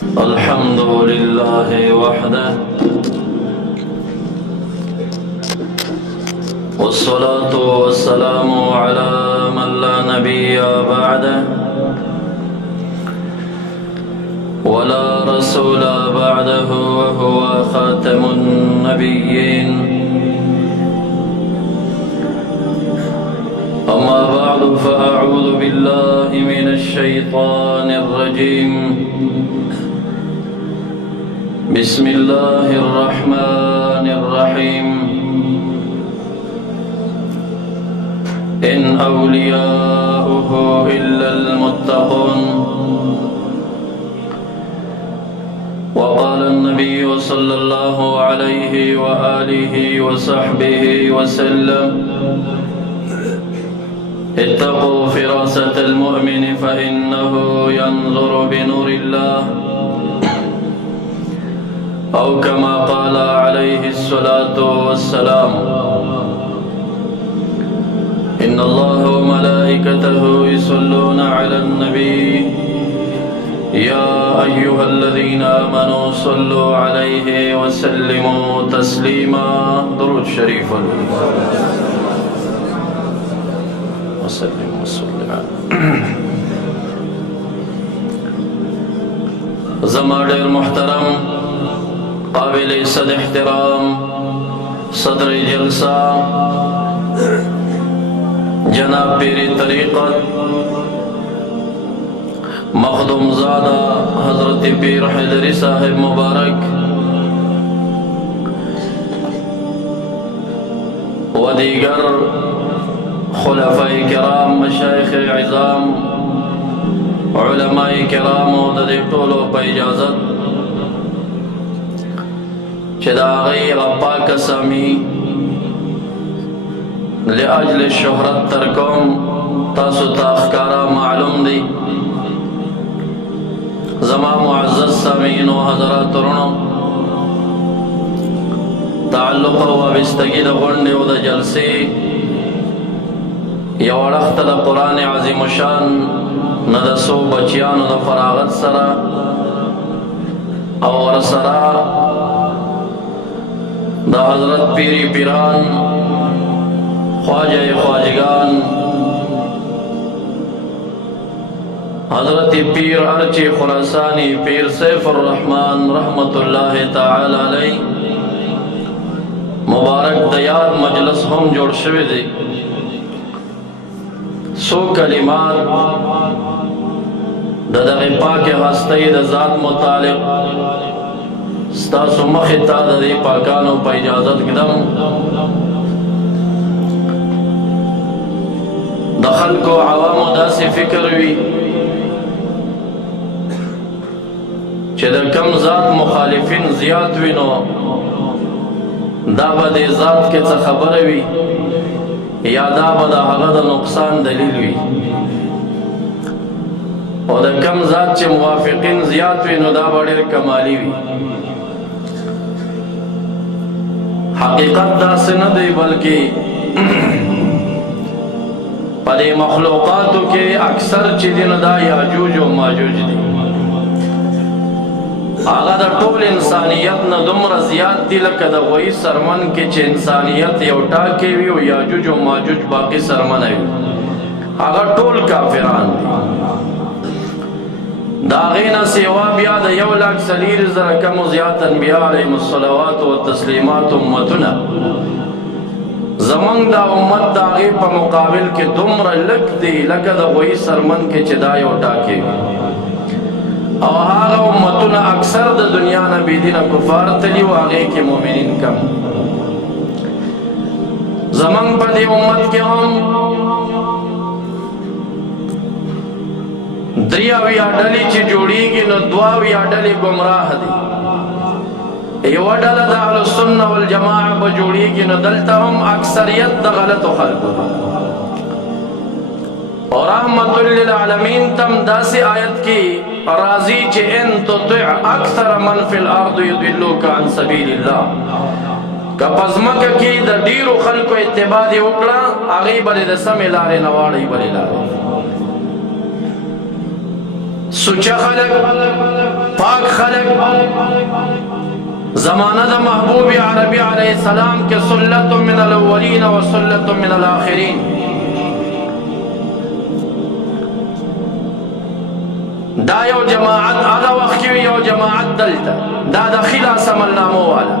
الحمد لله وحده والصلاة والسلام على من لا نبي بعده ولا رسول بعده وهو خاتم النبيين. أما بعد فأعوذ بالله من الشيطان الرجيم. بسم الله الرحمن الرحيم. إن أولياؤه إلا المتقون. وقال النبي صلى الله عليه وآله وصحبه وسلم: اتقوا فراسة المؤمن فإنه ينظر بنور الله، أو كما قال عليه الصلاة والسلام: إن الله وملائكته يصلون على النبي يا أيها الذين آمنوا صلوا عليه وسلموا تسليما. درود شريف وسلم وسلم. زمادر محترم قابل صد احترام صدر جلسہ جناب پیری طریقت مخدوم زادہ حضرت پیر حیدری صاحب مبارک و دیگر خلفاء کرام مشایخ عظام علماء کرام و ددی ټولو په اجازت چې دا غي پاک سامي لأجل شهرت ترکم تاسو ته ښکارا معلوم دی. زما معزز سامعین و حضرات ورونو، تعلق او وابستګي د غونډې او د جلسې یو اړخ ته د قرآن عظیم شان نه د څو بچیانو د فراغت سره او ورسره د حضرت پیری پیران خواجه خواجگان حضرت پیر ارچی خراسانی پیر سیف الرحمن رحمت اللہ تعالی علیہ مبارک دیار مجلس هم جوڑ شوی دی. سو کلمات د دغه پاک هستی د ذات متعلق ستاسو مخې ته د دې پاکانو په اجازت کدم د خلکو عوامو داسې فکر وي چې د کم ذات مخالفین زیات وي نو دا به د ذات کې څه خبره وي یا دا به د هغه د نقصان دلیل وي، او د کم ذات چې موافقین زیات وي نو دا به ډېر کمالي وي. حقیقت داسې نه دی، بلکې په دې مخلوقاتو کې اکثر چې دي نو دا یاجوج او ماجوج دي. هغه د ټول انسانیت نه دومره زیات دي لکه د غوی سرمن کې چې انسانیت یو ټاکې وي او یاجوج او ماجوج باقي سرمنه وي. هغه ټول کافران دي. د هغې نه سوا بیا د 1,40,000 کم و زیات انبیاء علیهم الصلوات والتسلیمات امتونه زمونږ دا امت د هغې په مقابل کې دومره لږ دی لکه د غوی سرمن کې چې دا یو ټاکې وي. او هغه امتونه اکثر د دنیا نه بېدینه کفار تلي و هغې کې مؤمنین کم. زمونږ په دې امت کې هم 3 ډلې چې جوړېږي نو 2 ډلې ګمراه دي. یوه ډله د اهلسنه والجماعه به جوړېږي نو دلته هم اکثریت د غلطو خلکو دي. اور رحمت للعالمین تم داسې آیت کې راځي چې ان تطع اکثر من فی الارض یضلوک عن سبیل الله، که په ځمکه کې د ډېرو خلکو اتباع دې وکړه هغې به دې د سمې لارې نه واړوي بلې لارې. سوچا خلق پاک خلق زمانہ دا محبوب عربی علیہ السلام کے سلت من الاولین و سلت من الاخرین. دا یو جماعت آغا وقت کی یو جماعت دلتا دا دخلا سمل نامو والا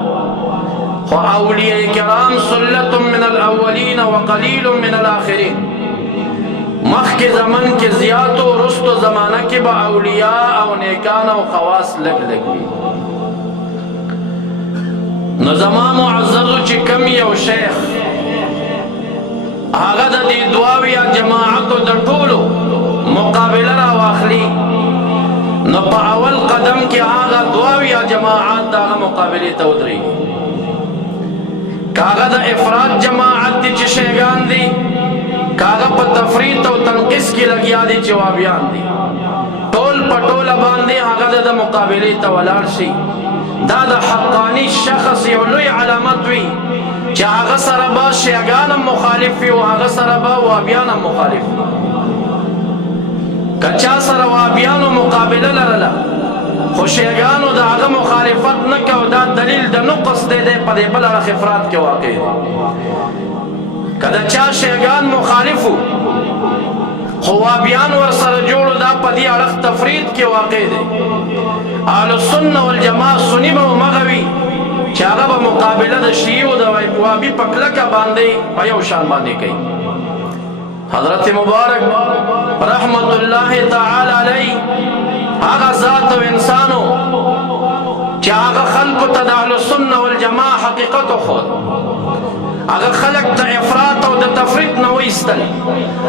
خو اولیاء کرام سلت من الاولین و قلیل من الاخرین. مخ کے زمن کے زیادت و رست و زمانہ کے با اولیاء او نیکان و خواص لگ لگ بھی. نو زمان معززو چی کم یو شیخ آغا دا دی دعاوی جماعتو دا طولو مقابل را واخلی نو پا اول قدم کی آغا دعاوی جماعت دا آغا مقابلی تودری کاغا دا افراد جماعت دی چی شیگان دی کاغا پا تفریط و تنقص کی لگیا دی جوابیان دی طول پا طول باندی آغا دا مقابلی تولار شی. دا دا حقانی شخص یو لوی علامت وی چی آغا سربا شیگانم مخالف وی و آغا سربا وابیانم مخالف وی. کچا سر وابیانو مقابل لرلا خو شیگانو دا آغا مخالفت نکو دا دلیل دا نقص دے دے پدے بل رخ افراد کے واقع دے. کدا چا شیگان مخالفو خوابیان ور سر جوڑو دا پدی اڑخ تفرید کے واقع دے. اہل السنہ والجماع سنی با مغوی چاگا با مقابلہ دا شیعو دا وابی پکلکا باندے پیو شان باندے کئی. حضرت مبارک رحمت اللہ تعالی علیہ آغا ذات و انسانو چاگا خلق تا اہل السنہ والجماع حقیقت خود اگر خلق تا افراط و دا تفریط نویستل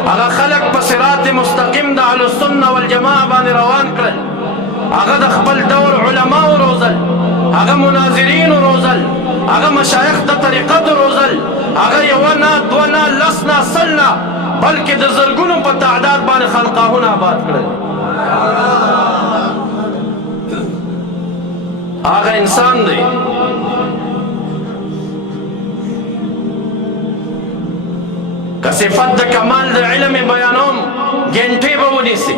اگر خلق پا صراط مستقیم دا اہل السنہ والجماع بان روان کرل اگر دا خبل دور علماء روزل اگر مناظرین روزل اگر مشایخ دا طریقت روزل اگر یونا دونا لسنا سلنا بلکہ دا زرگونو پا تعداد بان خلقاہونا آباد کرل. آغا انسان دے کا صفت دا کمال دا علم بیانوم گھنٹے بودی سے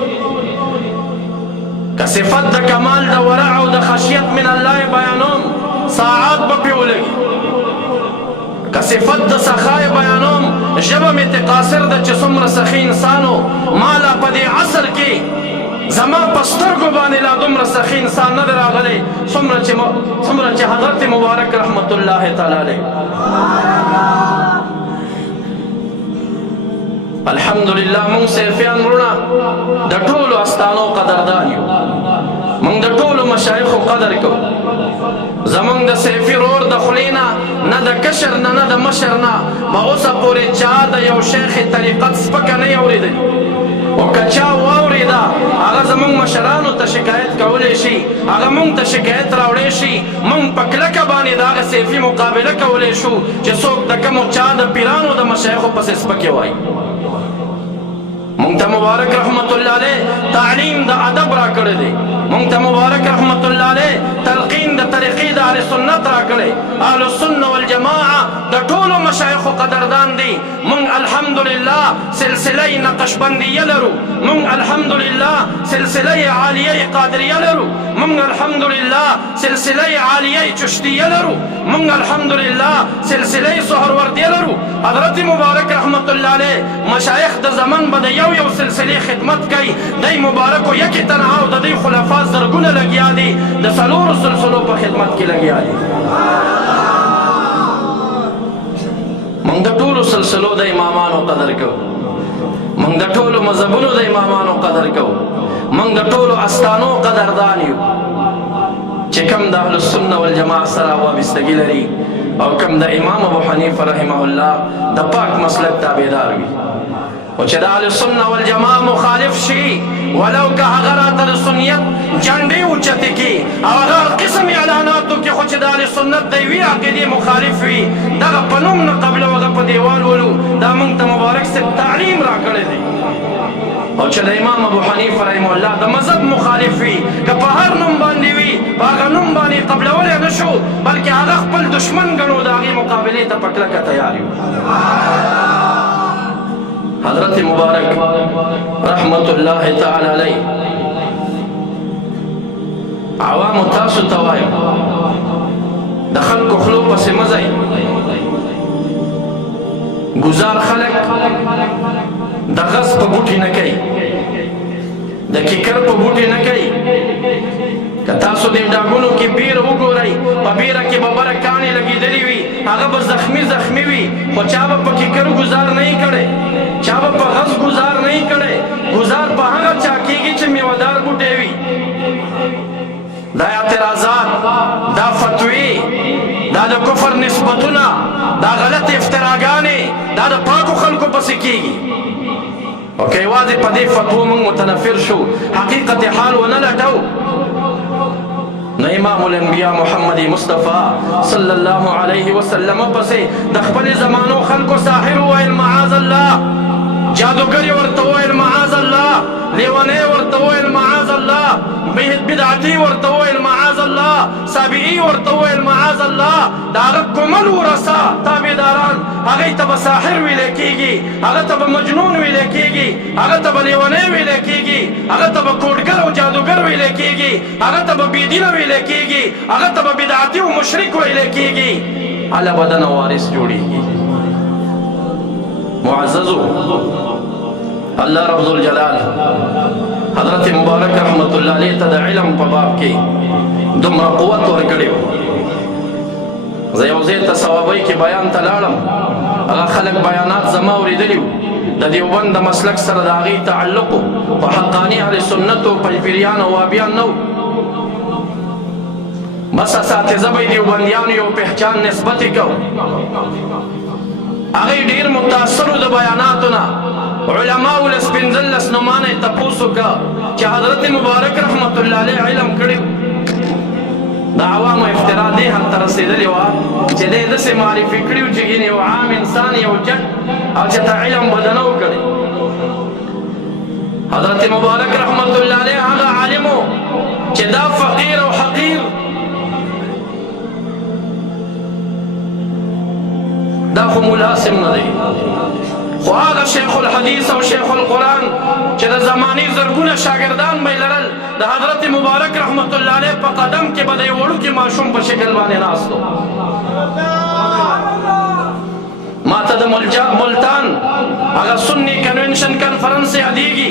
کا صفت دا کمال دا ورع و دا خشیت من اللہ بیانوم ساعات بپیو لگی کا صفت دا سخائے بیانوم جب میں تقاصر دا چسمر سخی انسانو مالا پدی عصر کی زمان پستر کو بانے لا دمر سخی انسان ندر آگلے سمرہ چی حضرت مبارک رحمت اللہ تعالی علیہ. الحمدللہ مونگ سیفیان رونا دا طولو استانو قدردانیو مونگ دا طولو مشایخو قدر کو زمونگ دا سیفی رور دا خلینا نا دا کشر نا دا مشر نا با اوسا پوری چاہ دا یو شیخ طریقت سپکا نی اوری دی و کچا واوری دا آغا زمونگ مشرانو تا شکایت کولے شی آغا مونگ تا شکایت راوڑے شی مونگ پکلکا بانی دا آغا سیفی مقابلہ کولے شو چی سوک دا کمو چاہ دا پیرانو دا مشایخو پس سپکی وائی. مونگتا مبارک رحمت اللہ علیہ تعلیم دا ادب را کرے دے. مونگتا مبارک رحمت اللہ علیہ تلقین دا طریقی دا اہل سنت را کرے. اہل السنہ والجماع دا طولو مشایخ و قدردان دی. مونگ الحمدللہ سلسلہ نقشبندی لرو. مونگ الحمدللہ سلسلہ عالیہ قادری لرو. مونگ الحمدللہ سلسلہ عالیہ چشتی لرو. مونگ الحمدللہ سلسلہ سہروردی لرو. حضرت مبارک رحمت اللہ علیہ مشایخ دا زمن بدا یو سلسلی خدمت کئی دی مبارکو یکی تنہاو دا دی خلفاء زرگون لگیا دی دا سلور سلسلو پا خدمت کی لگیا دی. منگ دا طول سلسلو دا امامانو قدر کو منگ دا طول مذہبونو دا امامانو قدر کو منگ دا طول استانو قدردانیو چکم دا اہل السنہ والجماع سرا وابستگی لری او کم دا امام ابو حنیف رحمہ اللہ دا پاک مسلک تابیدار بھی وچہ اہل السنہ والجماع مخالف شی ولو کہ اغرات السنیت جنڈی اچھتی کی او اگر قسم اعلاناتو کی خوچہ اہل سنت دیوی عقیدی مخالف وی دا پنوم نقبل وغا پا دیوال ولو دا منگتا مبارک سے تعلیم را کرے دی. وچہ دا امام ابو حنیف رحمہ اللہ دا مذہب مخالف وی کہ پا ہر نم باندی وی پا اگر نم باندی قبل ولی نشو بلکہ اگر پل دشمن گنو دا آگی مقابلی تا پکلا کا تیاریو. حضرت مبارک رحمت اللہ تعالی علیہ عوامو تاسو ته وایم د خلکو خلو پسې مه ځئ. ګزار خلک د غز په بوټي نه کوي، د کیکر په بوټي نه کوي. که تاسو د ډاګونو کې بیره وګورئ، په بیره کې به بره کاڼې لګېدلې وي، هغه به زخمي وي، خو چا به په کیکر ګزار نه یې کړی، چا به په غز ګزار نه یې کړی. ګزار په هغه چا کېږي چې میوهدار بوټی وي. دا اعتراضات، دا فتوی، دا د کفر نسبتونه، دا غلط افتراګانې دا د پاکو خلکو پسې کېږي. او که یوازې په دې فتوو موږ متنفر شو، حقیقت حال ونه لټو، نو امام الانبیاء محمد مصطفی صلی الله علیه وسلم پسې د خپل زمانو خلکو ساحر وویل معاذ الله، جادوګر ورته وویل معاذ الله، لیونی ورته وویل معاذ الله، بدعتي ورته وویل معاذ الله، سابعي ورته وویل معاذ الله. د هغه کومل ورثه تابعداران هغې ته به ساحر ویلی کېږي، هغه ته به مجنون ویلی کېږي، هغه ته به لیونی ویلی کېږي، هغه ته به کوډګر او جادوګر ویلی کېږي، هغه ته به بېدینه ویلی کېږي، هغه ته به بدعتي او مشرک ویلی کېږي. هله به دنه وارث جوړېږي. معززو، الله رب الجلال حضرت مبارک رحمت الله علیه ته د علم په باب کې دومره قوت ورکړی و. زه یو ځای ته ثوابۍ کې بیان ته لاړم، هغه خلک بیانات زما اورېدلي وو، د دیوبند د مسلک سره د هغې تعلق و، په حقاني اهل سنت و پنجپیریان او وهابیان نه و. بس اساتذه به یې دیوبندیانو یو پهچان نسبت یې کو. هغې ډېر متاثر و د بیاناتو نه. علماو له سپنځلس نومانه یې تپوس وکړه چې حضرت مبارک رحمت الله علیه علم کړی و. د عوامو افترا دې حد ته رسېدلې وه چې دی داسې معرفي کړي و چې ګینې یو عام انسان یو جټ او چې ته علم به ده نه و کړی. حضرت مبارک رحمت الله علیه هغه عالم و چې دا فقیر او حقیر دا خو ملاسم نه دی، خو هغه شیخ الحدیث او شیخ القرآن چې د زمانې زرګونه شاګردان به یې لرل، د حضرت مبارک رحمت الله علیه په قدم کې به د یو وړوکي ماشوم په شکل باندې ناست و. ما ته د ملتان هغه سني کنونشن کنفرنس یادېږي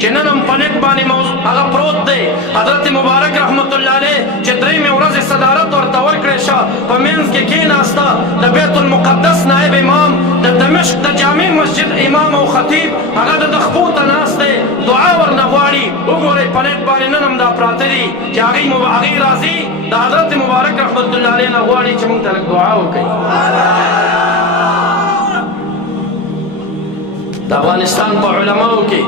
چې نن هم په نېټ باندې هغه پروت دی. حضرت مبارک رحمت الله علیه چې درېیمې ورځې صدارت ورته ورکړی شه، په منځ کې کېناسته، د بیت المقدس نایب امام، د دمشق د جامع مسجد امام او خطیب، هغه د خپو ته ناست دی، دعا ورنه غواړي. وګورئ په نېټ باندې نن هم دا پراته دي چې هغې راځي د حضرت مبارک رحمت الله علیه نه غواړي چې موږ ته لږ دعا وکړي. د افغانستان په علماو کې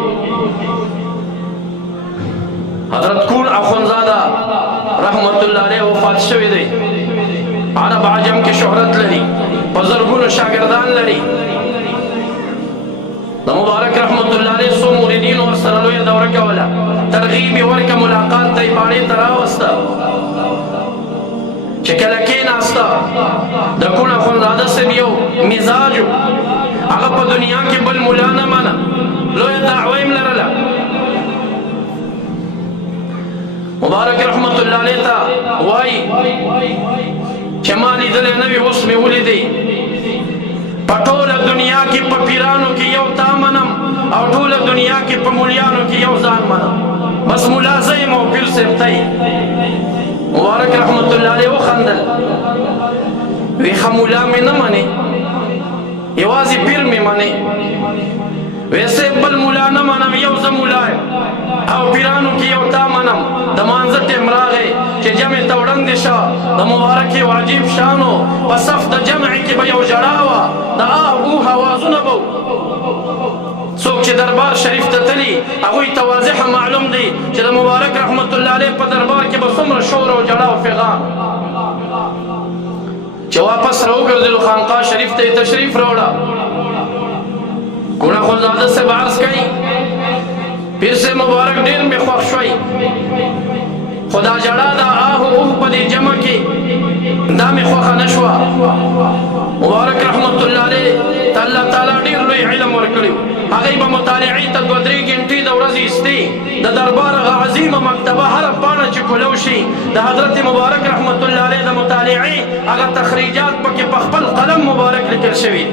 حضرت کور اخونزاده رحمت الله علیه وفات شوی دی. عرب عجم کې شهرت لري، په زرګونو شاګردان لري. د مبارک رحمت الله علیه څو مریدین ورسره لویه دوره کوله، ترغیب یې ورکړه، ملاقات ته یې باڼې ته راوسته. چې کله کېناسته د کور اخونزاده صاحب یو مزاج و، هغه په دنیا کې بل مولا نه منه، لویه دعوه یې لرله. مبارک رحمت الله علیه ته وایي چې ما لیدلی نه وي، اوس مې ولیدی. په ټوله دنیا کې په پیرانو کې یو تا منم، او ټوله دنیا کې په مولیانو کې یو ځان منم، بس ملا زه یم او پیر صاحب ته یې. مبارک رحمت الله علیه وخندل، وی ښه مولا مې نه منې، یوازې پیر مې منې. ویسے بل مولا نه منم، یو زه مولا یم او پیرانو کې یو تا منم. د مانځه ټیم راغی چې جمع ته وړاندې شه، د مبارک یو عجیب شانو، په صف د جمع کې به یو ژړا وه، د آه اوه اوازونه به څوک چې دربار شریف ته تلي هغوی ته واضحه معلوم دی چې د مبارک رحمت الله علیه په دربار کې به څومره شور او ژړا او فغان. چې واپس راوګرځېدلو خانقاه شریف ته یې تشریف راوړه. ګل اخندزاده صاحب عرض کوي پیر صاحب مبارک ډېر مې خوښ شوی، خو دا ژړا دا آه اوه په دې جمع کې دا مې خوښه نه شوه. مبارک رحمت الله علیه ته الله تعالی ډېر لوی علم ورکړی و، هغې به مطالعې ته 2-3 ګنټې د ورځې ایستې. د دربار هغه عظیمه مکتبه هره پاڼه چې کولو شي د حضرت مبارک رحمت الله علیه د مطالعې هغه تخریجات پکې په خپل قلم مبارک لیکل شوي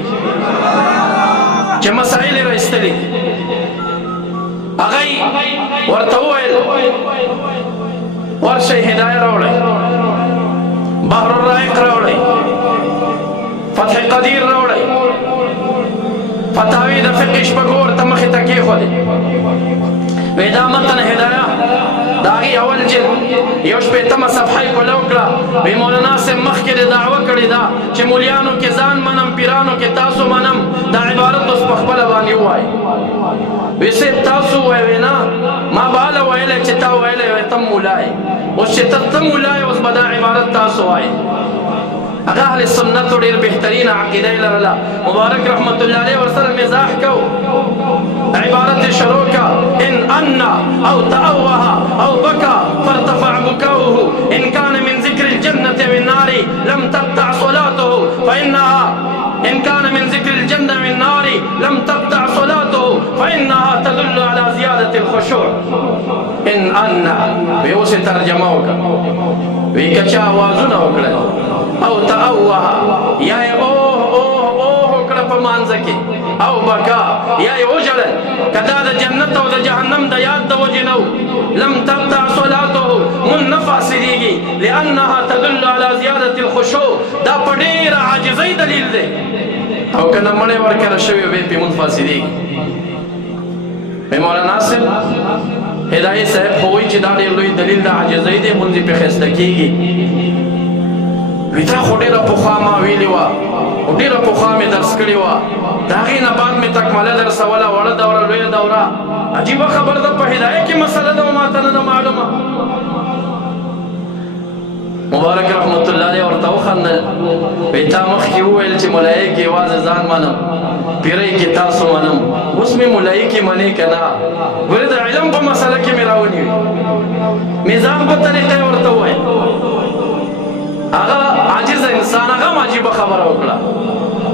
چې مسائل یې راایستلي هغه ورته وویل ورشئ هدایه راوړئ بحر الرائق راوړئ فتح قدیر راوړئ فتاوی د فقه شپږو ورته مخې ته کېښودې وایي دا متن هدایه د هغې اول جلد یو شپېتمه صفحه یې کولو کړه وایي مولانا صاحب مخکې د دعوه کړې ده چې مولیانو کې ځان منم پیرانو کې تاسو منم دا عبارت اوس په خپله باندې ووایي وایي صاحب تاسو وایي وایي نه ما به هله ویلی چې تا ویلی وایي ته مولا یې اوس چې ته مولا یې اوس به دا عبارت تاسو وایي هغه اهل سنت ډېر بهترین عقیده یې لرله مبارک رحمت الله علیه ورسره مزاح کو عبارت شروع کا ان انا او تأوه او بكى فارتفع بكاؤه ان كان من ذكر الجنة والنار لم تقطع صلاته فإنها ان كان من ذكر الجنة والنار لم تقطع صلاته فإنها تدل على زيادة الخشوع ان انا ویوس ترجمه وکړه وی کچا आवाजونه وکړه او تأوه یا اوه اوه اوه وکړه په مانځه کې او بکا یا یې وژړل که دا د جنت او د جهنم د یاد د وجې نه لم تقطع صلاته مون نه فاسدېږي لأنها تدل على زیادة الخشوع دا په ډېره عاجزۍ دلیل دی او که نه مړی ورکړه شوی وی پې مون فاسدېږي وی مولانا صاحب هدایي صاحب خو وایي چې دا ډېر لوی دلیل د عاجزۍ دی مونځ یې پې ښایسته کېږي وی دا خو ډېره پخوا ما ویلې وه ډېره پخوا مې درس کړې وه د هغې نه بعد مې تکمله درسوله وړه دوره لویه دوره عجیبه خبر ده په هدایه کې مسله ده ماته نه ده معلومه مبارک رحمت الله علیه ورته وخندل وایي تا مخکې وویل چې ملایي کې یوازې ځان منم پیرۍ کې تاسو منم اوس مې ملایي کې منې که نه ګورې د علم په مسله کې مې راونیوي میزان په طریقه یې ورته وویل هغه عاجز انسان هغه هم عجیبه خبره وکړه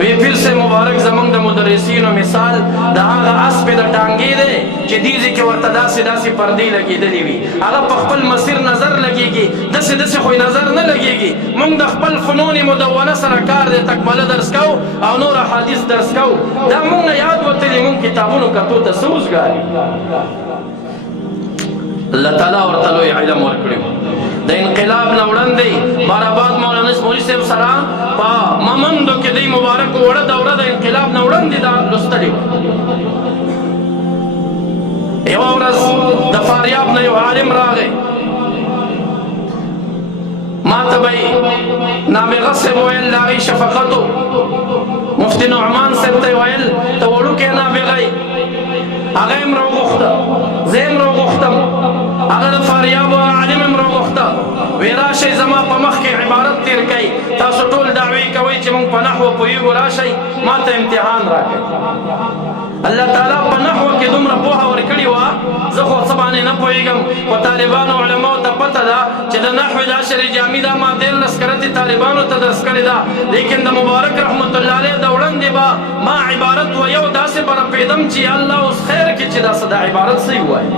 وی پیر سے مبارک زمونږ د مدرسینو مثال د هغه اسپې د ټانګې دی چې دیزې کې ورته داسې داسې پردې لګېدلې وي هغه په خپل مسیر نظر لګېږي داسې داسې خو نظر نه لګېږي موږ د خپل فنون مدونه سره کار دی تکمله درس کوو او نور احادیث درس کوو دا موږ نه یاد وتلي موږ کتابونو کتو ته څه وزګاري الله تعالی ورته لوی علم ورکړی د انقلاب نه وړاندې بارآباد مولانا مولوي صاحب سره په ممندو کې دی مبارک وړه دوره د انقلاب نه وړاندې دا لوستلې یوه ورځ د فاریاب نه یو عالم راغی ما ته به یې نابغه صاحب ویل د هغې شفقتو مفتي نعمان صاحب ته یې ویل ته وړوکی نابغه یې هغه یې م راوغوښته زه یې م راوغوښتم هغه د فاریاب عالم یې م راوغوښته وی راشئ زما په مخ کې عبارت تیر کوئ تاسو ټول دعوې کوئ چې موږ په نحوه پوهېږو راشئ ما ته امتحان راکړئ الله تعالی په نحوه کې دومره پوهه ورکړې وه زه خو څه باندې نه پوهېږم خو طالبانو علماو ته پته ده چې د نحوې د عشر جامې دا ما 13 کرتې طالبانو ته درس کړې ده لیکن د مبارک رحمت الله علیه د وړاندې به ما عبارت ویو داسې به رپېدم چې الله اوس خیر کې چې داسې د عبارت صحیح ووایي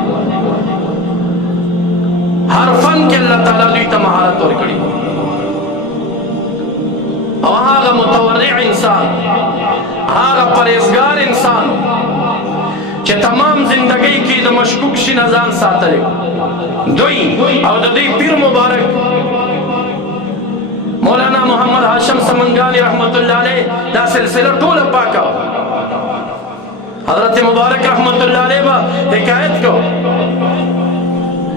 هر فن کې الله تعالی دوی ته مهارت ورکړي او هغه متورع انسان هغه پرهیزګار انسان چې تمام زندګۍ کې د مشکوک شي نه ځان ساتلی دوی او د دوی پیر مبارک مولانا محمد هاشم سمنګانی رحمت الله علیه دا سلسله ټوله پاکه حضرت مبارک رحمت الله علیه به حکایت کو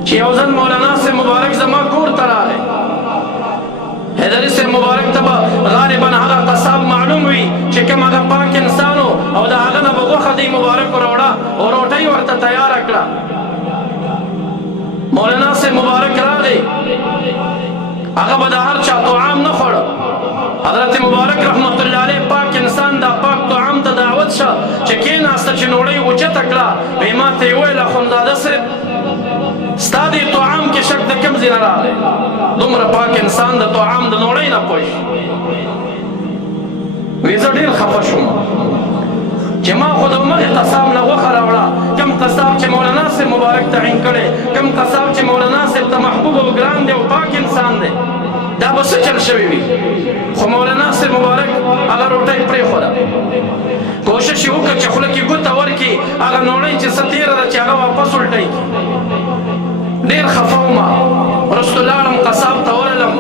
چې یو ځل مولانا سے مبارک زما کور ته راغی حیدري سے مبارک ته به غالبا هغه قصاب معلوم وي چې کوم هغه پاک انسان او د هغه نه به غوښه دی مبارک راوړه او روټۍ ورته تیاره کړه مولانا سے مبارک راغی هغه به د هر چا طعام نه خوړه حضرت مبارک رحمت الله علیه پاک انسان دا پاک طعام ته دعوت شه چې کېناسته چې نوړۍ اوچته کړه وی ما ته یې وویل اخندزاده صاحب ستا دې طعام کې شک د کوم ځای نه راغی دومره پاک انسان د طعام د نوړۍ نه پوه شي وی زه ډېر خفه شوم چې ما خو د مخې قصاب نه غوښه راوړه، کم قصاب چې مولانا صاحب مبارک تعین کړی، کم قصاب چې مولانا صاحب ته محبوب او ګران دی او پاک انسان دی، دا به څه چل شوی وي؟ خو مولانا صاحب مبارک هغه روټۍ پرېښوده، کوشش یې وکړه چې خوله کې ګوته ورکړي، هغه نوړۍ چې څه تېره ده چې هغه واپس الټۍ کړي. ډېر خفه ومه، وروستو لاړم قصاب ته ورغلم،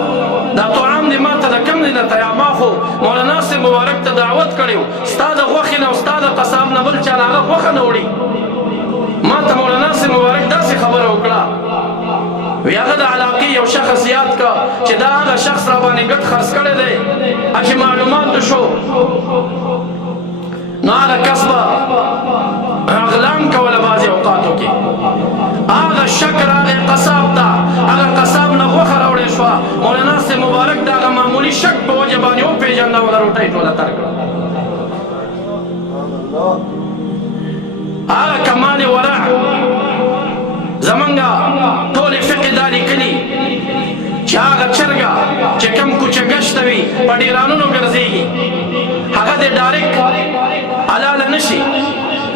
دا طعام دې ما ته د کم دی نه ته؟ ما خو مولانا صاحب مبارک ته دعوت کړی و، ستا د غوښې نه او ستا د قصاب نه بل چا نه هغه غوښه نه وړي. ما ته مولانا صاحب مبارک داسې خبره وکړه، وی هغه د علاقې یو شخص یاد کا چې دا هغه شخص را باندې ګډ خرڅ کړی دی، چې معلوماتو شو نو هغه کس به اغلام کوله بعضې اوقاتو کې. هغه شک راغی قصاب ته، هغه قصاب نه غوښه راوړې شوه، مولانا صاحب مبارک د هغه معمولي شک په وجه باندې وپېژنده او د روټۍ ټوله تر کړه. هغه کمال ورع زمونږ ټولې فقې دا لیکلي چې هغه چرګه چې کم کوچه ګشته وي په ډیرانونو ګرځېږي، هغه دې ډایرکټ حلاله نه شي،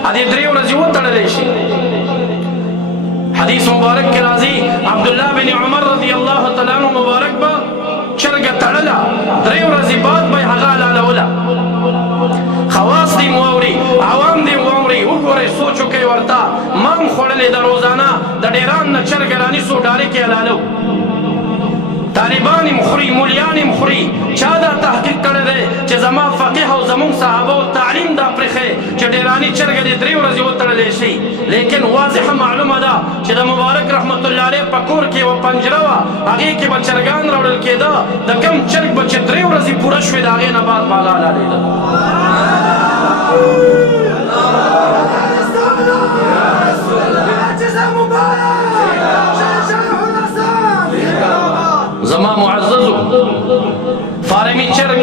هغې 3 ورځې وتړلی شي. حدیث مبارک کې راځي عبدالله بن عمر رضی الله تعالی عنہ مبارک به چرګه تړله، 3 ورځې بعد به یې هغه حلالوله. خواص دې مو اوري، عوام دې مو اوري، وګورئ سوچ وکئ ورته. ما هم خوړلې د روزانه د ډیران نه چرګه رانیسو ډایرکټ یې حلالو. طالبان هم خوري، مولیان هم خوري. چا دا تحقیق کړی دی چې زما فقیه او زمونږ صحابه او تعلیم دا پرېښی چې ډیراني چرګه دې 3 ورځې وتړلی شي؟ لیکن واضحه معلومه ده چې د مبارک رحمت الله علیه په کور کې یوه پنجره وه، هغې کې به چرګان راوړل کېده، د کم چرګ به چې 3 ورځې پوره شوې د هغې نه بعد به هغه حلالېده. زما معززو فارمی چرګ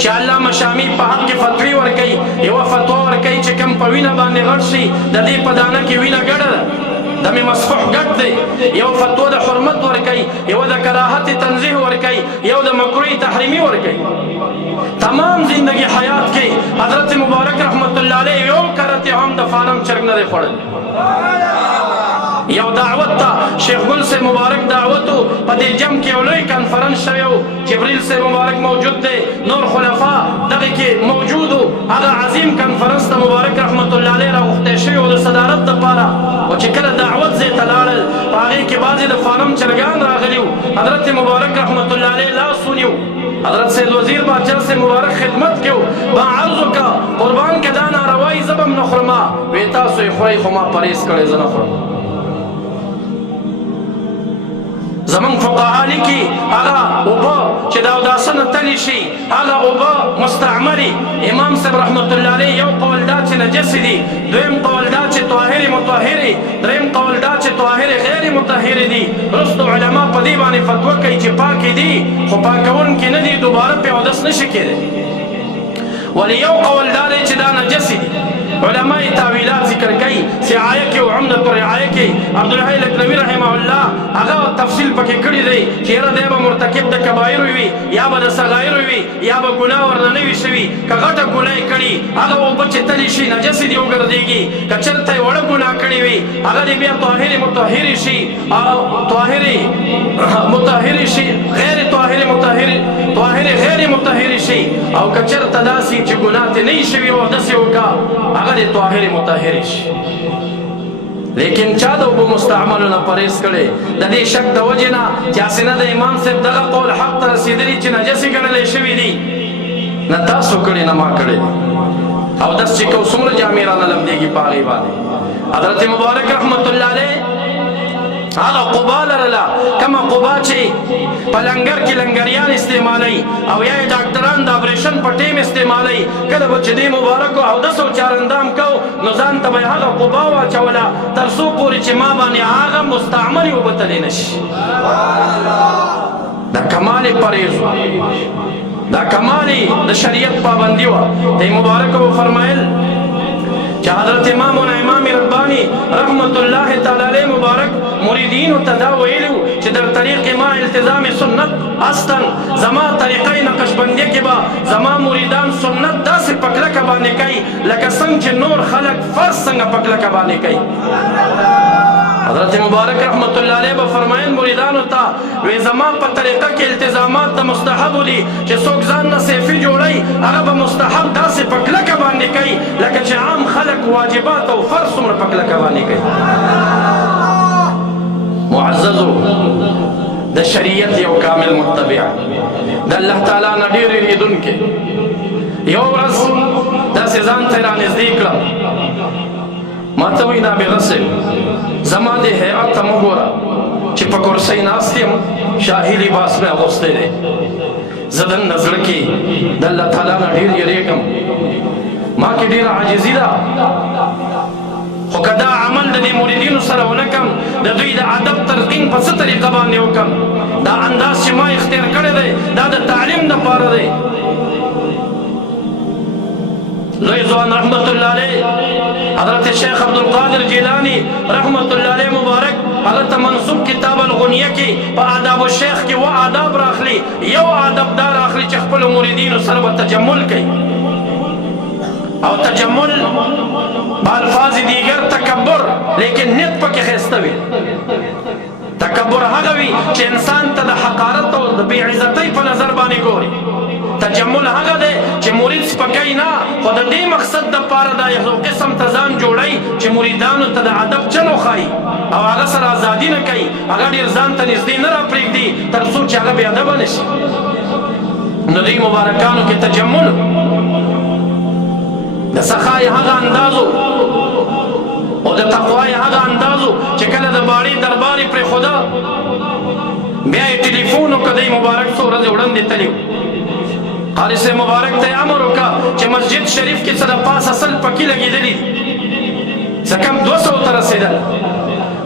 چې علامه شامی په حق کې فتوی ورکوي، یوه فتوا ورکوي چې کم په وینه باندې غټ شي د دې په دانه کې وینه ګډه ده، دم مسفوح ګډ دی. یو فتوا د حرمت ورکوي، یو د کراهت تنزیه ورکوي، یو د مکروه تحریمی ورکوي. تمام زندگی حیات کې حضرت مبارک رحمت الله علیه یو کرته هم د فارم چرګ نه دی خوړلی. یو دعوت ته شیخ ګل سے مبارک دعوتو په دې جم کې یو لوی کنفرنس شوی و، جبریل سے مبارک موجود دی، نور خلفا دغه کې موجود و. هغه عظیم کنفرنس ته مبارک رحمت الله علیه راغوښتی شوی و د صدارت دپاره، او چې کله دعوت ځای ته لاړل په هغې کې بعضې د فارم چرګان راغلي وو. حضرت مبارک رحمت الله علیه لاس ونیو، حضرت سید وزیر باچا سے مبارک خدمت کیو، با عرض وکړه قربان که دا ناروایي زه به هم نه خورمه، وی تاسو یې خورئ خو ما پرهیز کړی زه نه خورم. زمون فقها لیکي هغه اوبه چې د اوداسه نه تللی شي، هغه اوبه مستعملي. امام صاحب رحمت الله علیه یو قول دا چې نجسې دي، دویم قول دا چې طاهرې مطهرې، دریم قول دا چې طاهرې غیر مطهرې دي. وروستو علما په دې باندې فتوا کوي چې پاکې دي خو پاکونکي نه دي، دوباره پرې اودس نشي کېدی. ولی یو قول دا دی چې دا نجسې دي. علماء تاویلات ذکر کوي، سعایه کې او عمدة الرعایه کې عبدالحی لکنوي رحمه الله هغه تفصیل پکې کړی دی چې یاره دی به مرتکب د کبایرو وي یا به د صغایرو وي یا به ګناه ورنه نه وي شوي. که غټه ګناه یې کړي هغه اوبه چې تللی شي نجسې دي وګرځېږي، که چېرته یې وړه ګناه کړې وي هغه دې بیا طاهرې مطهرې شي، طاهرې مطهرې شي، غیر طاهرې مطهرې، طاهرې غیر مطهرې شي. او که چېرته داسې چې ګناه ترې نه وي شوي او داسې وکړه هغه دې طاهرې مطهرې شي. لیکن چا د اوبو مستعملو نه پرهیز کړی د دې شک د وجې نه چې اسنه د امام صاحب دغه قول حق ته رسېدلي چې نجسې ګڼلی شوي دي، نه تاسو کړي نه ما کړی. او داس چې کو څومره جامې رانه لمدېږي په هغې باندې. حضرت مبارک رحمت الله علیه هغه قبا لرله، کومه قبا چې په لنګر کې لنګریان استعمالوي او یا یې ډاکټران د اپریشن په ټیم استعمالوي. کله به چې دې مبارکو اودس او چارندام کو نو ځان ته به یې هغه قبا واچوله تر څو پورې چې ما باندې هغه مستعملې اوبه تللی نه شي. دا کمال پرهیز، دا کمال د شریعت پابندي وه. دې مبارکو فرمایل چې حضرت امامنا امام ربانی رحمت الله تعالی علیه مبارک مریدینو ته دا ویلو چې در طریق ما التزام سنت استن زما طریقه نقشبندیه کې به زما مریدان سنت داسې پکلکه باندې کوي لکه څنګه چې نور خلق فرض څنګه پکلکه باندې کوي. حضرت مبارک رحمت الله علیه به فرمایل مریدانو ته وی زما په طریقه کې التزامات د مستحب دي چې څوک ځان نه صافي جوړي هغه به مستحب داسې پکلکه باندې کوي لکه چې عام خلق واجبات او فرض څومره پکلکه باندې کوي. معززو د شریعت یو کامل متبع د الله تعالی نه ډېر یریدونکی یو ورځ داسې ځان ته رانږدې کړم ما ته وایي نابغه صاحب زما د هیئت ته مه ګوره چې په کرسۍ ناست یم شاهي لباس مې اغوستی دی زه دننه زړه کې د الله تعالی نه ډېر یریږم ما کې ډېره عاجزي ده خو که دا عمل د دې مریدینو سره ونه کړم د دوی د ادب تلقین په څه طریقه باندې وکړم دا انداز چې ما اختیار کړی دی دا د تعلیم دپاره دی. لوی ځوان رحمت الله علیه حضرت شیخ عبدالقادر جیلانی رحمت الله علیه مبارک هغه ته منسوب کتاب الغنیه کې په آداب الشیخ کې و آداب راخلي یو آداب دا راخلي چې خپلو مریدینو سره به تجمل کوي او تجمل بالفاظ دیگر تکبر لیکن نیت پکې ښایسته وي. تکبر هغه وي چې انسان ته د حقارت او د بې عزتۍ په نظر باندې ګوري. تجمل هغه دی چې مرید سپکوي نه خو د دې مقصد دپاره دا یو قسم ته ځان جوړوي چې مریدانو ته د ادب چل وښایي او هغه سره ازادي نه کوي هغه ډېر ځان ته نږدې نه راپرېږدي تر څو چې هغه بې ادبه نه شي. نو دوی مبارکانو کې تجمل د سخای هغه اندازو او د تقوای هغه اندازو چې کله د باړې دربار یې پرېښوده بیا یې ټلیفون وکړه دی مبارک څو ورځې وړاندې تلي قاري صاحب مبارک ته یې امر وکړه چې مسجد شریف کې څه د پاسه سل پکې لګېدلي دي څه کم 200 ته رسېدل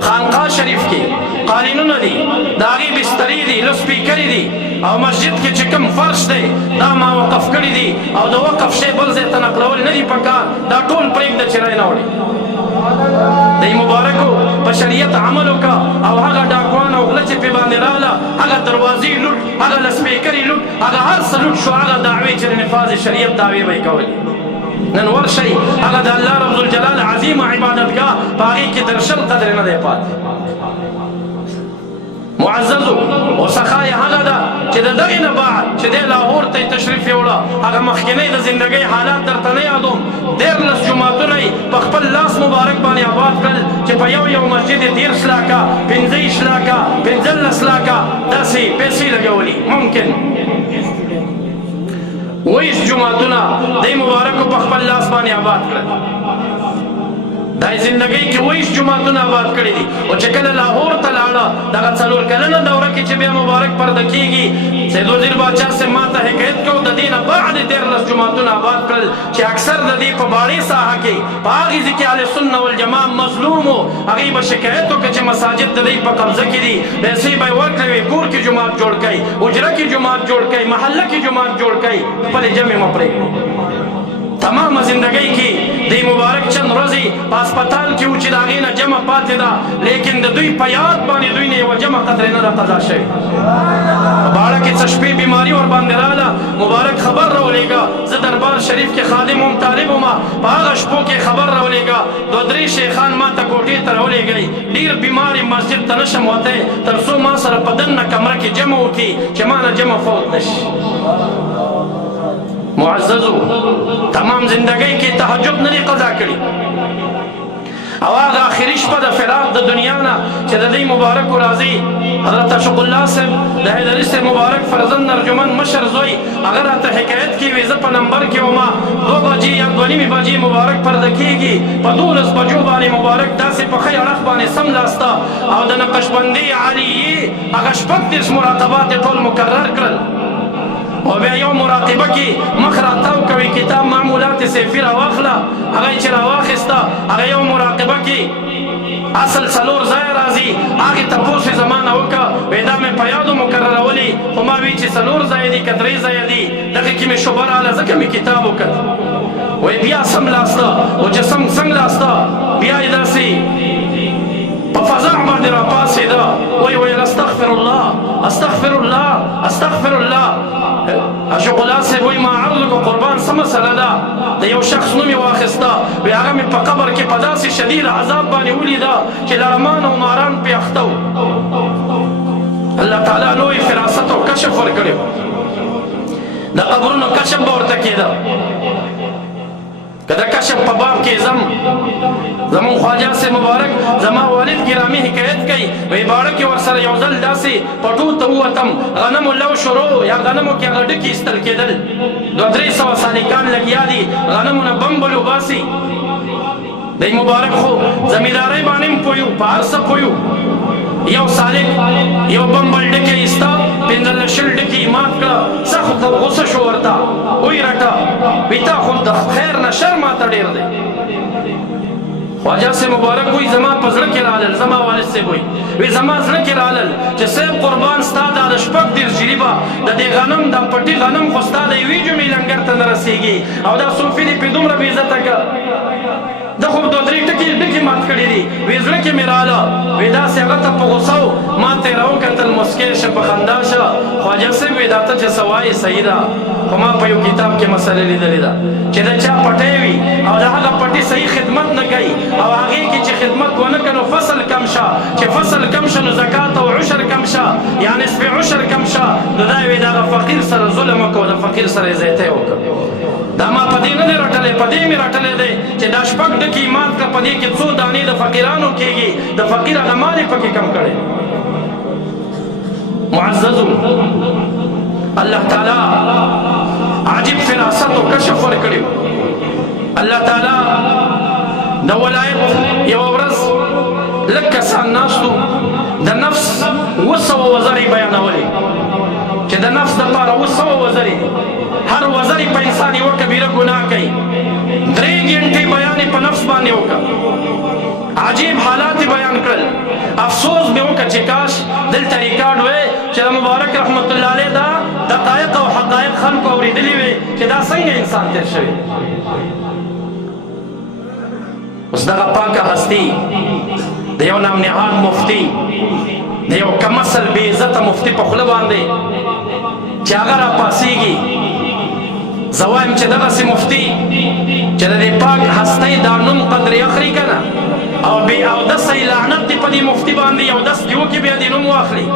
خانقاه شریف کې قالینونه دي د هغې بسترې دي لوسپیکرې دي او مسجد کې چې کوم فرش دی دا ما وقف کړي دي او د وقف شی بل ځای ته نقلول نه دي پکار دا ټول پرېږده چې رای نه وړي. دی مبارکو په شریعت عمل وکړه او هغه ډاکوان او غله چې پې باندې راغله هغه دروازې لوټ هغه لسپیکرې لوټ هغه هر څه لوټ شو هغه دعوې چې د نفاظ شریعت دعوې به یې کولې. نن ورشئ هغه د الله رب الجلال عظیمه عبادتګاه په هغې کې در شل قدرې نه دی پاتې. معززو او سخای هغه ده چې د دغې نه بعد چې دی لاهور ته یې تشریف یوړه هغه مخکینی د زندګۍ حالات درته نه یادوم 13 جوماتونه یې په خپل لاس مبارک باندې آباد کړل چې په یو مسجد یې 13 لاکه 15 لاکه 15 لاکه داسې پیسې لګولي ممکن 20 جوماتونه دی مبارکو په خپل لاس باندې آباد کړل. دا زندګۍ کې 20 جوماتونه آباد کړي دي او چې کله لاهور ته لاړه دغه 4 کلنه دوره کې چې بیا مبارک پرده کېږي سید وزیر باچا صاحب ما ته حکایت کوو د دې نه بعد 13 جوماتونه آباد کړل چې اکثر د دې په باړې ساحه کې په هغې ځای کې اهل سنه والجماع مظلوم و هغې به شکایت وکړه چې مساجد د دوی په قبضه کې دي پیسې به یې ورکړې وي کور کې جومات جوړ کړئ اجره کې جومات جوړ کړئ محله کې جومات جوړ کړئ خپلې جمع مه پرېږدئ. تمام زندگی کی دی مبارک چند ورځې په هسپتال کې و چې د هغې نه جمع پاتې ده لیکن د دوی په یاد باندې دوی نه یوه جمع قدرې نه ده قضا شوې. باړه کې څه شپې بیماري ورباندې راغله مبارک خبر راولېږه زه دربار شریف کې خادم وم طالب ومه په هغه شپو کې خبر راولېږه 2-3 شیخان ما ته کوټې ته راولېږئ ډېر بیمار یم مسجد ته نشم وتی تر څو ما سره په دننه کمره کې جمع وکړي چې ما نه جمع فوت نه شي. معززو تمام زندگی کې تهجد نه دی قضا کړي او هغه آخري شپه د فراق د دنیا نه چې د دې مبارکو راځي حضرت اشق الله صاحب د حیدري صاحب مبارک فرزند ارجمن مشر زوی هغه راته حکایت کوي وي زه په نمبر کې ومه 2 بجې یا 2:30 بجې مبارک پرده کېږي په 12 بجو باندې مبارک داسې په ښی اړخ باندې سملاسته او د نقشبندي عالیې هغه 30 مراقبات یې ټول مکرر کړل او بیا یو مراقبه کې مخ راتاو کوي کتاب معمولات صفر واخله هغه چې راواخسته هغه یو مراقبه کې اصل 4 ځای راځي هغې تپوس یې زمانه وکړه وایي دا مې په یادو مکررولي خو ما وی چې 4 ځای دي که 3 ځای دي دغې کې مې شبه راغله ځکه مې کتاب وکړ وایي بیا سم لاسته او چې څنګه لاسته بیا یې داسې په فزع باندې را پاسېده وایي ویل استغفر الله استغفر الله استغفر الله. عاشق الله صاحب وایي ما عرض کو قربان څه مسله ده؟ د یو شخص نوم یې واخېسته وایي هغه مې په قبر کې په داسې شدید عذاب باندې ولیده چې لړمان او ماران پرې اخته وو. الله تعالی لوی فراست او کشف ورکړی و، د قبرونو کشف به ورته کېده. که د کشف په باب کې زمون خواجه سے مبارک زما والد ګرامي حکایت کوي، وایي باړه کې ورسره یو ځل داسې پټو ته ووتم، غنمو لو شروع یا غنمو کې هغه ډکي ایستل کېدل، 200-300 سالکان لګیا دي غنمو نه بمبل وباسي. دی مبارک خو زمیندارۍ باندې هم پوه یو، په هر څه پوه یو. یو سالک یو بمبل ډکې ایستا 15 ډکې مات کړه، سخت غصه شو ورته، وایي رټه وایي تا خو د خیر نه شر ماته ډېر دی. خواجه صاحب مبارک وایي زما په زړه کې رالل، زما والد صاحب وایي زما زړه کې رالل چې صاحب قربان ستا دا د 14 جریبه د دې غنم دا پټي غنم خو ستا د یوې جمعې لنګر ته نه رسېږي او دا صوفي دې پې دومره بې عزته کړه، د خو 2-3 ټکي مات کړي دي. وی زړه کې مې راله، وی داسې هغه ته په غوسه و، ما ته یې راوکتل، مسکی شه په خندا شه. خواجه صاحب وی دا ته چې څه وایې صحیح ده، خو ما په یو کتاب کې مسله لیدلې ده چې د چا پټی وي او د هغه پټي صحیح خدمت نه کوي او هغې کې چې خدمت ونه کړي نو فصل کم شه، چې فصل کم شه نو زکات او عشر کم شه یا نصف عشر کم شه، نو دا وی د هغه فقیر سره ظلم وکړو، د فقیر سره یې زیاتی وکړه. دا ما په دې نه دی رټلی، په دې مې رټلی دی چې دا 6 ډکي مات کړه، په دې کې 2 دانې د فقیرانو کېږي، د فقیر هغه مال یې پکې کم کړی. معززو الله تعالی عجیب فراست او کشف ورکړی. الله تعالی د ولایت یوه ورځ لږ کسان ناستو، د نفس 200 وزرې بیانولې چې د نفس دپاره 200 وزرې، هر وزرې په انسان یوه کبیره ګناه کوي. 3 ګنټې بیان یې په نفس باندې وکړه، عجیب حالات یې بیان کړل. افسوس به وکړه چې کاش دلته ریکارډ وی چې د مبارک رحمت الله علیه دا دقایق او حقایق خلکو اورېدلي وي چې دا څنګه انسان تېر شوی. اوس دغه پاکه هستي د یو نام نهاد مفتي، د یو کمسل بې عزته مفتي په خوله باندې چې هغه را پاسېږي، زه وایم چې دغسې مفتي چې د دې پاک هستۍ دا نوم قدرې اخلي که نه او بې اودسه یې لعنت دی په دې مفتي باندې، یو دس دې وکړي بیا دې نوم واخلي.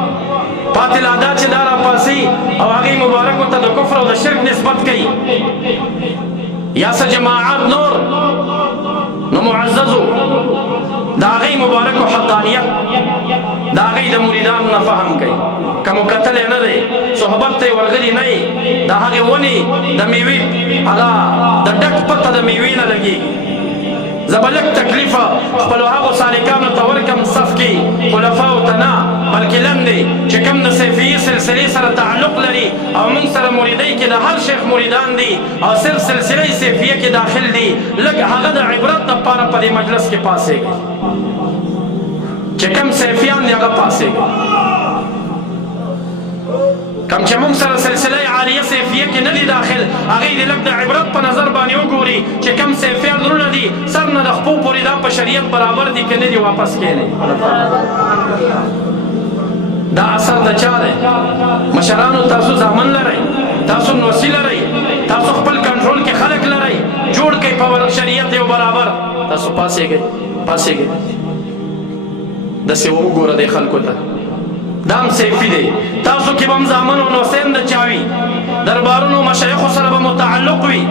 پاتې لا دا چې دا را پاسي او هغې مبارکو ته د کفر او د شرک نسبت کوي یا څه جماعات نور، نو معززو د هغې مبارکو حقانیت د هغې د مریدانو نه فهم کوي. که مو کتلی نه دی، صحبت ته یې ورغلي نه یې، د هغې ونې د میوې هغه د ډک پته د میوې نه لګېږي. زه به لږ تکلیفه خپلو هغو سالکانو ته ورکم صف کې خلفاو ته نه بلکې لاندې چې کوم د صوفیې سلسلې سره تعلق لري او موږ سره مریدۍ کې د هر شیخ مریدان دي او صرف سلسله صوفیه کې داخل دي، لږ هغه د عبرت دپاره په دې مجلس کې پاسېږي چې کوم صوفیان دي هغه پاسېږي، کم چې موږ سره سلسله عالیه صوفیه کې نه دي داخل هغې دې لږ د عبرت په نظر باندې وګوري چې کم صوفیان زړونه دي سر نه د خپو پورې دا په شریعت برابر دي که نه دي واپس کېلی. دا اثر د چا دی؟ مشرانو تاسو زامن لرئ، تاسو نوسي لرئ، تاسو خپل کنټرول کې خلک لرئ، جوړ کړئ په شریعت یو برابر، تاسو پاسېږئ پاسېږئ. داسې وګوره دې خلکو ته دا هم صوفي دی، تاسو کې به هم زامن او نوسیان د چا وي، دربارونو مشایخو سره به متعلق وي،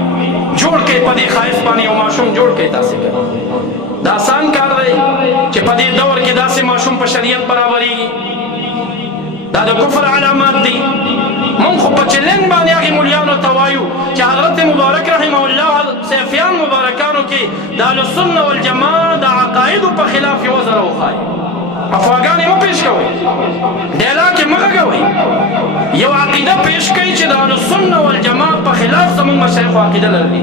جوړ کړئ په دې ښایست باندې یو ماشوم جوړ کړئ. تاسې دا آسان کار دی چې په دې دور کې داسې ماشوم په شریعت برابرېږي؟ دا د کفر علامات دي. مونږ خو په چلنګ باندې هغې مولیانو ته وایو چې حضرت مبارک رحمه الله صوفیان مبارکانو کې د اهلسنه والجماعه د عقایدو په خلاف یې وزره وښایي. افواګانې مه پیش کوئ، ډیلاګ یې مه غږوئ، یو عقیده پیش کوئ چې د اهلسنه والجماعه په خلاف زموږ مشایخو عقیده لري،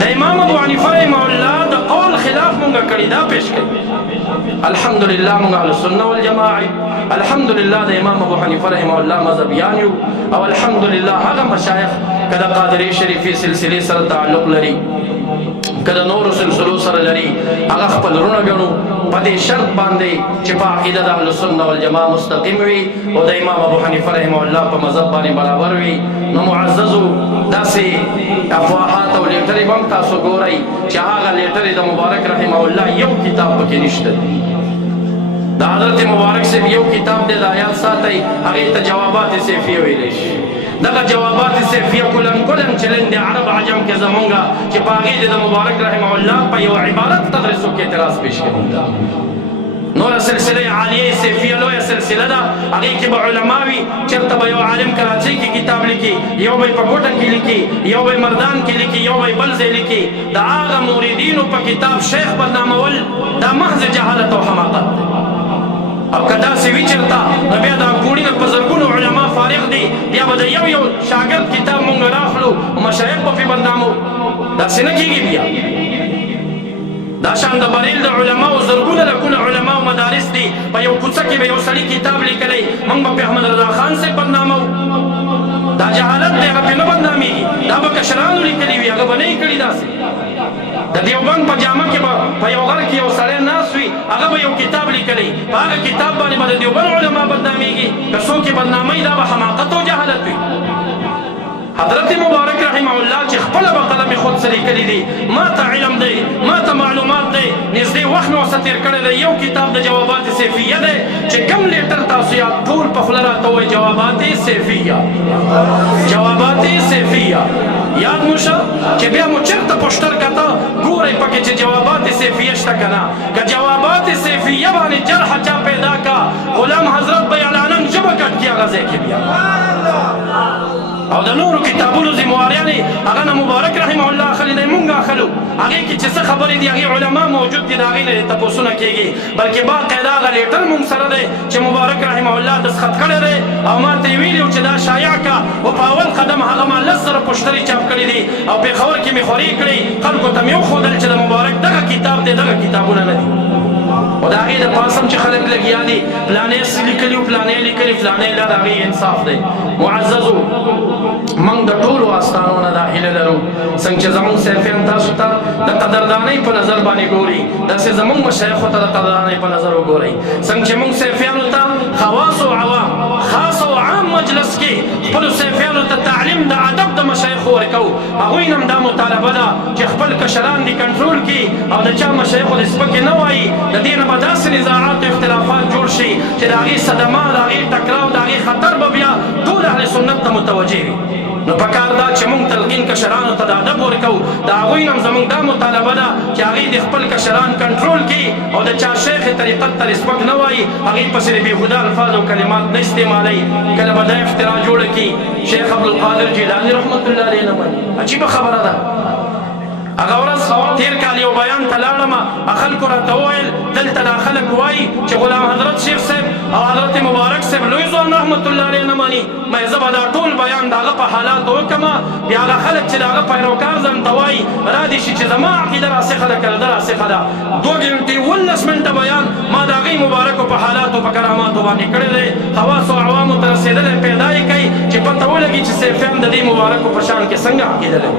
د امام ابو حنیفه رحمه الله د قول خلاف مونږ کړي، دا پیش کوئ. الحمدلله مونږ اهلسنه والجماعه، الحمدلله د امام ابو حنیفه رحمه الله مذهبیان یو، او الحمدلله هغه مشایخ که د قادري شریفي سلسلې سره تعلق لري که د نورو سلسلو سره لري هغه خپل وروڼه ګڼو په دې شرط باندې چې په عقیده د اهل سنت والجماعت مستقیم وي او د امام ابو حنیفه رحمه الله په مذهب باندې برابر وي. نو معززو داسې افواهات او لیټرې به هم تاسو ګورئ چې هغه لیټرې د مبارک رحمه الله یو کتاب پکې نشته. د حضرت مبارک صاحب یو کتاب دی د آیات ساتئ، هغې ته جوابات صیفیه ویلی شي. دغه جوابات صیفیه کلن چلن د عرب عجم کې زمونږه چې په هغې د مبارک رحمه الله په یو عبارت تدریسو کې اعتراض پیش کوي. نوره سلسله عالیه صیفیه لویه سلسله ده، هغې کې به علما وي. چېرته به یو عالم کراچۍ کې کتاب لیکي، یو به یې په کوټه کې لیکي، یو به یې مردان کې لیکي، یو به یې بل ځای لیکي. د هغه موریدینو په کتاب شیخ بدنامول دا محض جهالت او حماقت دی. او که داسې وي چېرته نو بیا دا ګوڼي نه په زرګونو علما فارغ دي، بیا به د یو یو شاګرد کتاب مونږ راخلو او مشایخ به پرې بدنامو. داسې نه کېږي. بیا دا شان د بریل د علماو زرګونه لکونه علماو مدارس دي، په یو کوڅه کې به یو سړي کتاب لیکلی، موږ به په احمد رضا خان صاحب بدنامو. دا جهالت دی، هغه پرې نه بدنامېږي. دا به کشرانو لیکلي وي، هغه به نه یې کړي. داسې د دیوبند په جامه کې به په یو غر کې یو سړی ناست وي، هغه به یو کتاب لیکلی، په هغه کتاب باندې به د دیوبند علما بدنامېږي. که څوک یې بدناموي دا به حماقت او جهالت وي. حضرت مبارک رحمه الله چې خپله به قلم خود څه لیکلی دي، ما ته علم دی، ما ته معلومات دی، نږدې وخت مې ورڅه تېر کړی دی. یو کتاب د جوابات صیفیه دی چې کوم لیټر تاسو یاد ټول په خوله راته وایي جوابات صیفیه، جوابات صیفیه یاد مو شه چې بیا مو چېرته پوسټر کته ګورئ پکې چې جوابات صیفیه شته که نه. که جوابات صیفیه باندې جرح چا پیدا کا، غلام حضرت به اعلانن ژبه کټ کړي هغه ځای کې بیا. او د نورو کتابونو ذمواریانې هغه نه مبارک رحمه الله اخلي دی، مونږ اخلو. هغې کې چې څه خبرې دي هغې علما موجود دي، د هغې نه دې تپوسونه کېږي. بلکې باقاعده هغه لیټر مونږ سره دی چې مبارک رحمه الله دستخط کړی دی او ما ته یې ویلي و چې دا شایع کا. او په اول قدم هغه ما 10 زره پوسټرې چاپ کړي دي او پېښور کې مې خورې کړي، خلکو ته مې وښودل چې د مبارک دغه کتاب دی، دغه کتابونه نه دي. او د هغې د پاسه هم چې خلک لګیا دي فلانې لیکلي و فلانې لیکلي فلانې لا د هغې انصاف دی. معززو موږ د ټولو آستانو نه دا هیله لرو څنګه چې زموږ صیفیان تاسو ته د قدردانۍ په نظر باندې ګوري، داسې زموږ مشایخو ته د قدردانۍ په نظر وګورئ. څنګه چې موږ صیفیانو ته خواص او عوام خاص او عام مجلس کې خپلو صیفیانو ته تعلیم د ادب د مشایخو ورکوو، هغوی نه هم دا مطالبه ده چې خپل کشران دي کنټرول کړي او د چا مشایخو د سپکې نه وایي. د دې نه به داسې نزاعات او اختلافات جوړ شي چې د هغې صدمه، د هغې ټکراو، د هغې خطر به بیا ټول اهل سنت ته متوجه وي. نو پکار دا چې موږ تلقین کشرانو ته د ادب ورکوو. د هغوی نه هم زموږ دا مطالبه ده چې هغې د خپل کشران کنټرول کړي او د چا شیخ طریقت ته سپک نه وایي، هغې پسې د بېهوده الفاظ او کلمات نه استعمالوي. کله به دا افترا جوړه کړي شیخ عبدالقادر جیلاني رحمت الله علیه نه مني. عجیبه خبره ده. هغه ورځ تېر کال یو بیان ته لاړم، خلکو راته وویل دلته دا خلک وایي چې غلام حضرت شیخ صاحب او حضرت مبارک صاحب لوی ځوان رحمت الله علیه نه مني. مې زه به دا ټول بیان د هغه په حالاتو وکړم، بیا هغه خلک چې د هغه پیروکار ځان ته وایي را دې شي چې زما عقیده راسخه ده که ده راسخه ده. 2 ګنټې 19 منټه بیان ما د هغې مبارکو په حالاتو په کراماتو باندې کړی دی. خواصو عوامو ته رسېدلی پیدا یې کوي چې پته ولګي چې صیفیان د دې مبارکو په شان کې څنګه عقیده لري.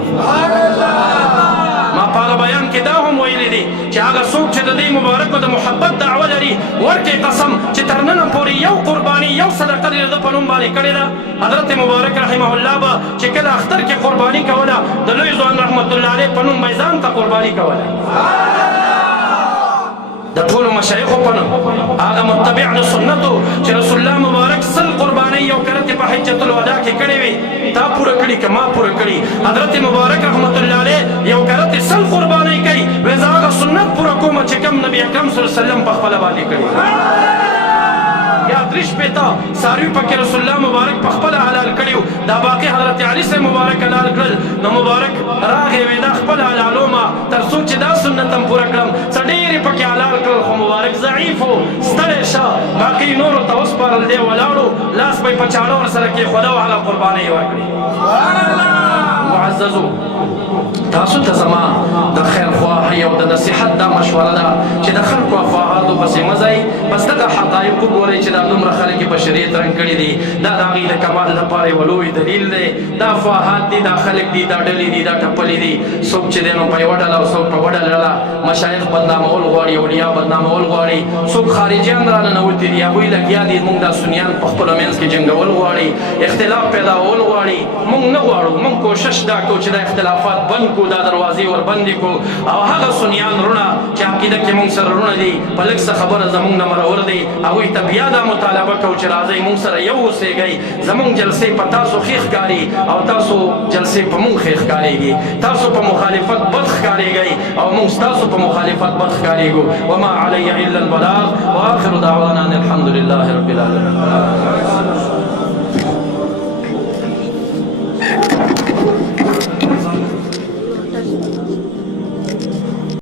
ما په هغه بیان کې دا هم ویلي دي چې هغه څوک چې د دې مبارکو د محبت دعوه لري ورکړي قسم چې تر ننه پورې یو قرباني یو صدقه د ده په نوم باندې کړې ده. حضرت مبارک رحمه الله به چې کله اختر کې قرباني کوله د لوی ځوان رحمت الله علیه په نوم به یې ځان ته قرباني کوله. د ټولو مشایخو په نوم هغه متبع د سنتو چې رسول الله مبارک 100 قربانۍ یو کرت په حجة الوداع کې کړې وي، تا پوره کړي که ما پوره کړي. حضرت مبارک رحمت الله علیه یو کرت 100 قربانۍ کوي، وایي زه هغه سنت پوره کوم چې کوم نبي اکرم صلی الله علیه وسلم په خپله باندې کړي. یا 3 شپېته څاروي پکې رسول الله مبارک په خپله حلال کړي، دا باقي حضرت علي صاحب مبارک حلال کړل. نو مبارک راغی وایي دا خپل حلالومه تر څو چې دا سنت هم پوره کړم. څه ډېرې پکې حلال کړل خو مبارک ضعیف و، ستړی شه، باقي نورو ته وسپارل دی ولاړو، لاس به یې په چاړه ورسره کېښوده او هغه قربانۍ یې ورکړې. معززو تاسو ته زما د خیر خواهی او د نصیحت دا مشوره ده چې د خلکو افواهاتو پسې مه ځئ بس دغه حقایق وګورئ چې دا دومره خلک یې په شریعت رنګ کړي دي دا د هغوی د کمال لپاره یو لوی دلیل دی دا افواهات دي دا خلک دي دا ډلې دي دا ټپلې دي څوک چې دی نو په یوه ډله او څوک په بله ډله مشایخ بدنامول غواړي اولیا بدنامول غواړي څوک خارجیان را ننوتي دي هغوی لګیا دي موږ دا سنیان په خپلو منځ کې جنګول غواړي اختلاف پیداول غواړي موږ نه غواړو موږ کوشش دا کوو چې دا اختلافات بند کړو دا دروازې ور بندې کړو او هغه سنیان رونه چې عقیده کې موږ سره رونه دي په لږ څه خبره زموږ نه مرور دي هغوی ته بیا دا مطالبه کوو چې راځئ موږ سره یو اوسېږئ زموږ جلسې په تاسو ښې ښکاري او تاسو جلسې په موږ ښې ښکارېږي تاسو په مخالفت بد ښکارېږئ او موږ ستاسو په مخالفت بد ښکارېږو وما علی الا البلاغ واخر دعوانا ان الحمد لله رب العالمين